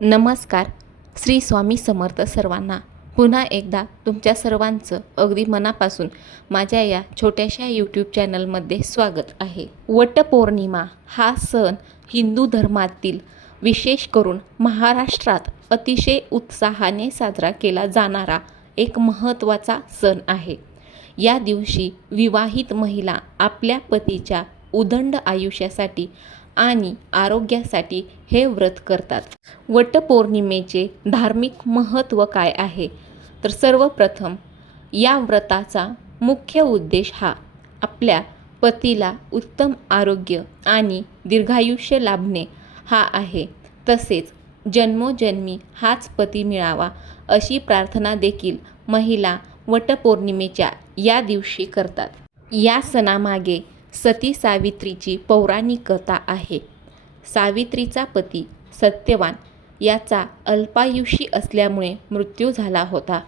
नमस्कार. श्री स्वामी समर्थ सर्वांना. पुन्हा एकदा तुमच्या सर्वांचं अगदी मनापासून माझ्या या छोट्याशा यूट्यूब चॅनलमध्ये स्वागत आहे. वटपौर्णिमा हा सण हिंदू धर्मातील विशेष करून महाराष्ट्रात अतिशय उत्साहाने साजरा केला जाणारा एक महत्त्वाचा सण आहे. या दिवशी विवाहित महिला आपल्या पतीच्या उदंड आयुष्यासाठी आणि आरोग्यासाठी हे व्रत करतात. वटपौर्णिमेचे धार्मिक महत्त्व काय आहे? तर सर्वप्रथम या व्रताचा मुख्य उद्देश हा आपल्या पतीला उत्तम आरोग्य आणि दीर्घायुष्य लाभणे हा आहे. तसेच जन्मोजन्मी हाच पती मिळावा अशी प्रार्थना देखील महिला वटपौर्णिमेच्या या दिवशी करतात. या सणामागे सती सावित्रीची पौराणिक कथा आहे. सावित्रीचा पती सत्यवान याचा अल्पायुषी असल्यामुळे मृत्यू झाला होता.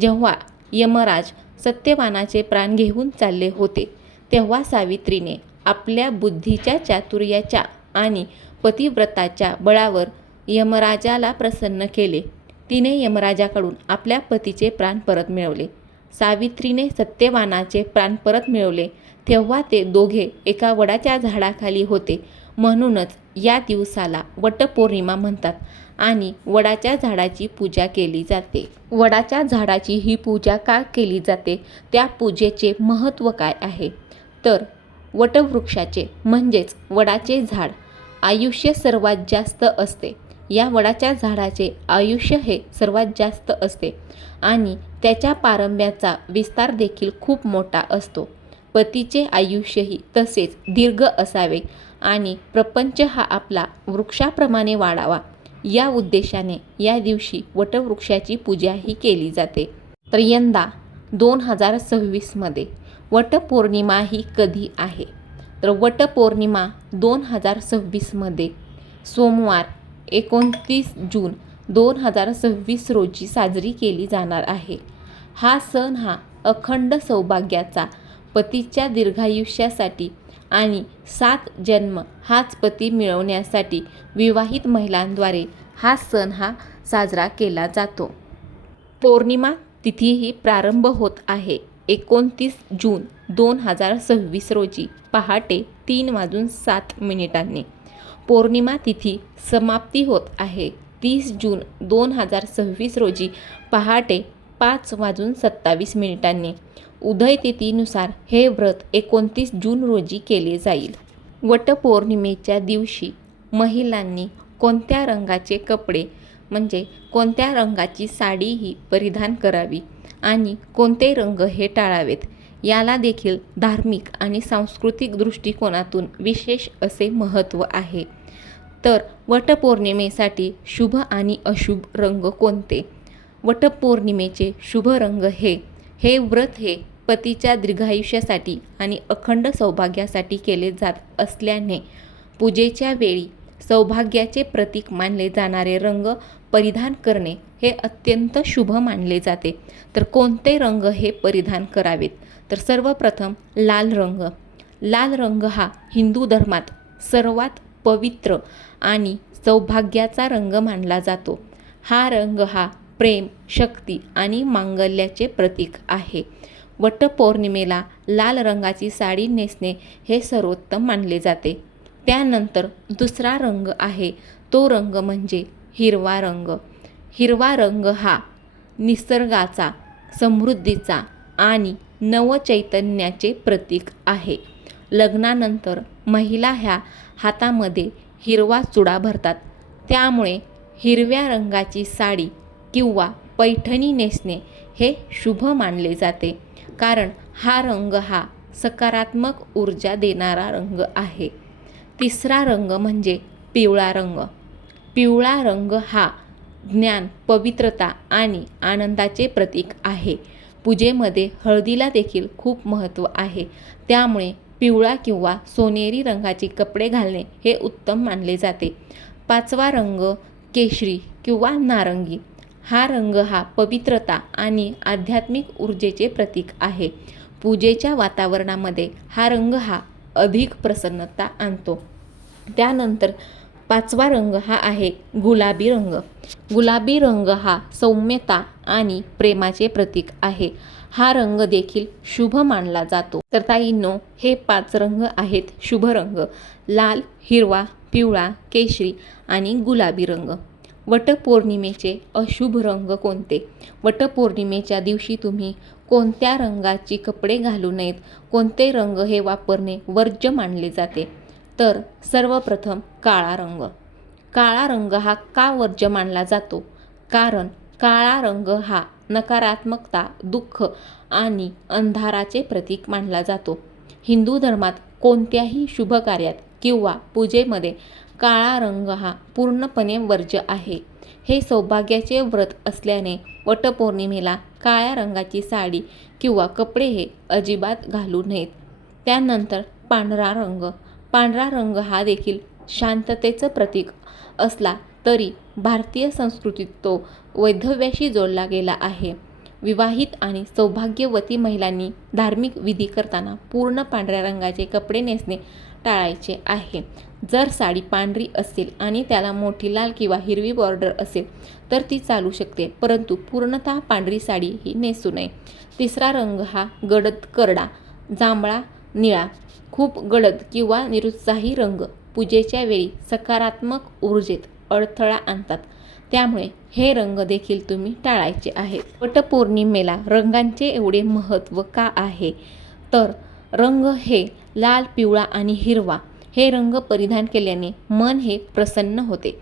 जेव्हा यमराज सत्यवानाचे प्राण घेऊन चालले होते तेव्हा सावित्रीने आपल्या बुद्धीच्या चातुर्याच्या आणि पतिव्रताच्या बळावर यमराजाला प्रसन्न केले. तिने यमराजाकडून आपल्या पतीचे प्राण परत मिळवले. सावित्रीने सत्यवानाचे प्राण परत मिळवले तेव्हा ते दोघे एका वडाच्या झाडाखाली होते. म्हणूनच या दिवसाला वटपौर्णिमा म्हणतात आणि वडाच्या झाडाची पूजा केली जाते. वडाच्या झाडाची ही पूजा का केली जाते? त्या पूजेचे महत्त्व काय आहे? तर वटवृक्षाचे म्हणजेच वडाचे झाड आयुष्य सर्वात जास्त असते. या वडाच्या झाडाचे आयुष्य हे सर्वात जास्त असते आणि त्याच्या पारंब्याचा विस्तार देखील खूप मोठा असतो. पतीचे आयुष्यही तसेच दीर्घ असावे आणि प्रपंच हा आपला वृक्षाप्रमाणे वाढावा या उद्देशाने या दिवशी वटवृक्षाची पूजाही केली जाते. तर यंदा 2026मध्ये वटपौर्णिमा ही कधी आहे? तर वटपौर्णिमा 2026मध्ये सोमवार 29 जून 2026 रोजी साजरी केली जाणार आहे. हा सण हा अखंड सौभाग्याचा, पतीच्या दीर्घायुष्यासाठी आणि 7 जन्म हाच पती मिळवण्यासाठी विवाहित महिलांद्वारे हा सण साजरा केला जातो. पौर्णिमा तिथीही प्रारंभ होत आहे 29 जून 2026 रोजी पहाटे 3:07 पौर्णिमा तिथी समाप्ती होत आहे 30 जून 2026 रोजी पहाटे 5:27 उदय तिथीनुसार हे व्रत 29 जून रोजी केले जाईल. वटपौर्णिमेच्या दिवशी महिलांनी कोणत्या रंगाचे कपडे म्हणजे कोणत्या रंगाची साडीही परिधान करावी आणि कोणते रंग हे टाळावेत याला देखील धार्मिक आणि सांस्कृतिक दृष्टिकोनातून विशेष असे महत्त्व आहे. तर वटपौर्णिमेसाठी शुभ आणि अशुभ रंग कोणते? वटपौर्णिमेचे शुभ रंग हे व्रत हे पतीच्या दीर्घायुष्यासाठी आणि अखंड सौभाग्यासाठी केले जात असल्याने पूजेच्या वेळी सौभाग्याचे प्रतीक मानले जाणारे रंग परिधान करणे हे अत्यंत शुभ मानले जाते. तर कोणते रंग हे परिधान करावेत? तर सर्वप्रथम लाल रंग. लाल रंग हा हिंदू धर्मात सर्वात पवित्र आणि सौभाग्याचा रंग मानला जातो. हा रंग हा प्रेम, शक्ती आणि मांगल्याचे प्रतीक आहे. वटपौर्णिमेला लाल रंगाची साडी नेसणे हे सर्वोत्तम मानले जाते. त्यानंतर दुसरा रंग आहे तो रंग म्हणजे हिरवा रंग. हिरवा रंग हा निसर्गाचा, समृद्धीचा आणि नवचैतन्याचे प्रतीक आहे. लग्नानंतर महिला ह्या हातामध्ये हिरवा चुडा भरतात. त्यामुळे हिरव्या रंगाची साडी किंवा पैठणी नेसणे हे शुभ मानले जाते, कारण हा रंग हा सकारात्मक ऊर्जा देणारा रंग आहे. तिसरा रंग म्हणजे पिवळा रंग. पिवळा रंग हा ज्ञान, पवित्रता आणि आनंदाचे प्रतीक आहे. पूजेमध्ये हळदीला देखील खूप महत्त्व आहे. त्यामुळे पिवळा किंवा सोनेरी रंगाचे कपडे घालणे हे उत्तम मानले जाते. पाचवा रंग केशरी किंवा नारंगी. हा रंग हा पवित्रता आणि आध्यात्मिक ऊर्जेचे प्रतीक आहे. पूजेच्या वातावरणामध्ये हा रंग हा अधिक प्रसन्नता आणतो. त्यानंतर पाचवा रंग हा आहे गुलाबी रंग. गुलाबी रंग हा सौम्यता आणि प्रेमाचे प्रतीक आहे. हा रंग देखील शुभ मानला जातो. तर ताईंनो, हे 5 रंग आहेत शुभ रंग: लाल, हिरवा, पिवळा, केशरी आणि गुलाबी रंग. वटपौर्णिमेचे अशुभ रंग कोणते? वटपौर्णिमेच्या दिवशी तुम्ही कोणत्या रंगाची कपडे घालू नयेत? कोणते रंग हे वापरणे वर्ज्य मानले जाते? तर सर्वप्रथम काळा रंग. काळा रंग हा का वर्ज्य मानला जातो? कारण काळा रंग हा नकारात्मकता, दुःख आणि अंधाराचे प्रतीक मानला जातो. हिंदू धर्मात कोणत्याही शुभ कार्यात किंवा पूजेमध्ये काळा रंग हा पूर्णपणे वर्ज्य आहे. हे सौभाग्याचे व्रत असल्याने वटपौर्णिमेला काळ्या रंगाची साडी किंवा कपडे हे अजिबात घालू नयेत. त्यानंतर पांढरा रंग. पांढरा रंग हा देखील शांततेचं प्रतीक असला तरी भारतीय संस्कृतीत तो वैधव्याशी जोडला गेला आहे. विवाहित आणि सौभाग्यवती महिलांनी धार्मिक विधी करताना पूर्ण पांढऱ्या रंगाचे कपडे नेसणे टाळायचे आहे. जर साडी पांढरी असेल आणि त्याला मोठी लाल किंवा हिरवी बॉर्डर असेल तर ती चालू शकते, परंतु पूर्णतः पांढरी साडी ही नेसू नये. तिसरा रंग हा गडद करडा, जांभळा, निळा. खूप गडद किंवा निरुत्साही रंग पूजेच्या वेळी सकारात्मक ऊर्जेत अडथळा आणतात, त्यामुळे हे रंग देखील तुम्ही टाळायचे आहेत. वटपौर्णिमेला रंगांचे एवढे महत्त्व का आहे? तर रंग हे लाल, पिवळा आणि हिरवा हे रंग परिधान केल्याने मन हे प्रसन्न होते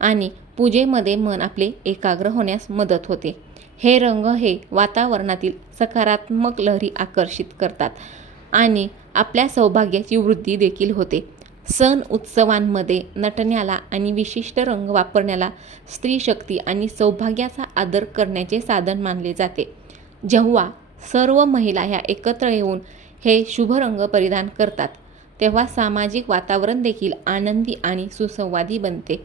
आणि पूजेमध्ये मन आपले एकाग्र होण्यास मदत होते. हे रंग हे वातावरणातील सकारात्मक लहरी आकर्षित करतात आणि आपल्या सौभाग्याची वृद्धी देखील होते. सण उत्सवांमध्ये नटण्याला आणि विशिष्ट रंग वापरण्याला स्त्री शक्ती आणि सौभाग्याचा आदर करण्याचे साधन मानले जाते. जेव्हा सर्व महिला ह्या एकत्र येऊन हे शुभ रंग परिधान करतात तेव्हा सामाजिक वातावरण देखील आनंदी आणि सुसंवादी बनते.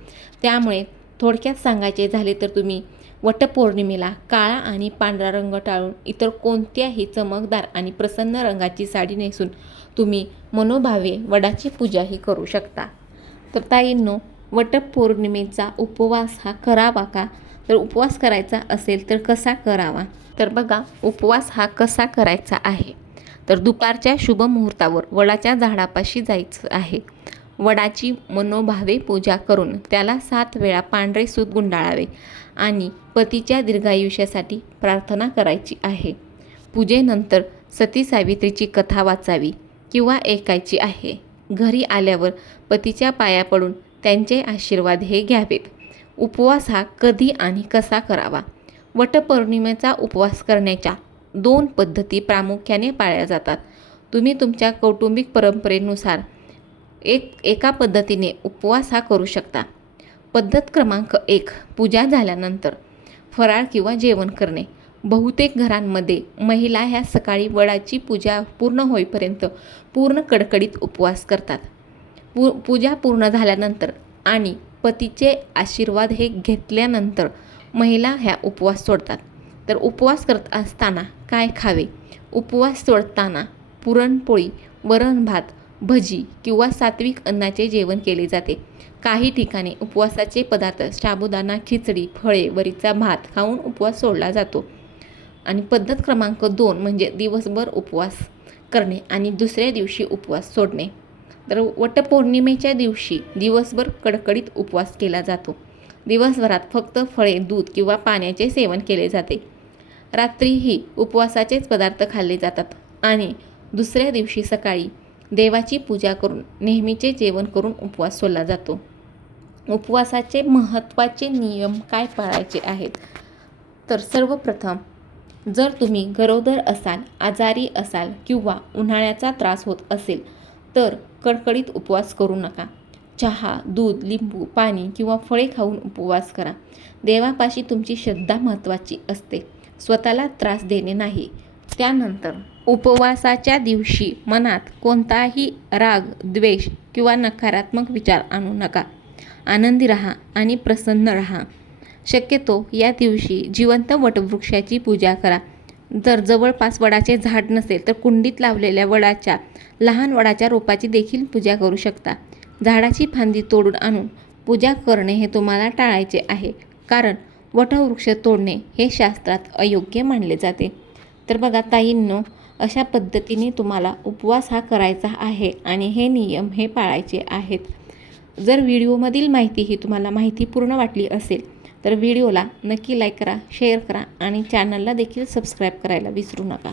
त्यामुळे थोडक्यात सांगायचे झाले तर तुम्ही वटपौर्णिमेला काळा आणि पांढरा रंग टाळून इतर कोणत्याही चमकदार आणि प्रसन्न रंगाची साडी नेसून तुम्ही मनोभावे वडाची पूजाही करू शकता. तर ताईंनो, वटपौर्णिमेचा उपवास हा करावा का? तर उपवास करायचा असेल तर कसा करावा? तर बघा, उपवास हा कसा करायचा आहे. तर दुपारच्या शुभ मुहूर्तावर वडाच्या झाडापाशी जायचं आहे. वडाची मनोभावे पूजा करून त्याला 7 वेळा पांढरे सूत गुंडाळावे आणि पतीच्या दीर्घायुष्यासाठी प्रार्थना करायची आहे. पूजेनंतर सती सावित्रीची कथा वाचावी किंवा ऐकायची आहे. घरी आल्यावर पतीच्या पाया पडून त्यांचे आशीर्वाद हे घ्यावेत. उपवास हा कधी आणि कसा करावा? वटपौर्णिमेचा उपवास करण्याच्या 2 पद्धती प्रामुख्याने पाळल्या जातात. तुम्ही तुमच्या कौटुंबिक परंपरेनुसार एका पद्धतीने उपवास हा करू शकता. पद्धत क्रमांक 1: पूजा झाल्यानंतर फराळ किंवा जेवण करणे. बहुतेक घरांमध्ये महिला ह्या सकाळी वडाची पूजा पूर्ण होईपर्यंत पूर्ण कडकडीत उपवास करतात. पूजा पूर्ण झाल्यानंतर आणि पतीचे आशीर्वाद हे घेतल्यानंतर महिला ह्या उपवास सोडतात. तर उपवास करत असताना काय खावे? उपवास सोडताना पुरणपोळी, वरण भात, भजी किंवा सात्विक अन्नाचे जेवण केले जाते. काही ठिकाणी उपवासाचे पदार्थ साबुदाणा खिचडी, फळे, वरीचा भात खाऊन उपवास सोडला जातो. आणि पद्धत क्रमांक 2 म्हणजे दिवसभर उपवास करणे आणि दुसऱ्या दिवशी उपवास सोडणे. तर वटपौर्णिमेच्या दिवशी दिवसभर कडकडीत उपवास केला जातो. दिवसभरात फक्त फळे, दूध किंवा पाण्याचे सेवन केले जाते. रात्रीही उपवासाचेच पदार्थ खाल्ले जातात आणि दुसऱ्या दिवशी सकाळी देवाची पूजा करून नेहमीचे जेवण करून उपवास सोडला जातो. उपवासाचे महत्त्वाचे नियम काय पाळायचे आहेत? तर सर्वप्रथम, जर तुम्ही गरोदर असाल, आजारी असाल किंवा उन्हाळ्याचा त्रास होत असेल तर कडकडीत उपवास करू नका. चहा, दूध, लिंबू, पाणी किंवा फळे खाऊन उपवास करा. देवापाशी तुमची श्रद्धा महत्त्वाची असते, स्वतःला त्रास देणे नाही. त्यानंतर उपवासाच्या दिवशी मनात कोणताही राग, द्वेष किंवा नकारात्मक विचार आणू नका. आनंदी राहा आणि प्रसन्न राहा. शक्यतो या दिवशी जिवंत वटवृक्षाची पूजा करा. जर जवळपास वडाचे झाड नसेल तर कुंडीत लावलेल्या लहान वडाच्या रोपाची देखील पूजा करू शकता. झाडाची फांदी तोडून आणून पूजा करणे हे तुम्हाला टाळायचे आहे, कारण वटवृक्ष तोडणे हे शास्त्रात अयोग्य मानले जाते. तर बघा ताईंनो, अशा पद्धतीने तुम्हाला उपवास हा करायचा आहे आणि हे नियम हे पाळायचे आहेत. जर व्हिडिओमधील माहिती ही तुम्हाला माहितीपूर्ण वाटली असेल तर व्हिडिओला नक्की लाईक करा, शेअर करा आणि चॅनलला देखील सबस्क्राईब करायला विसरू नका.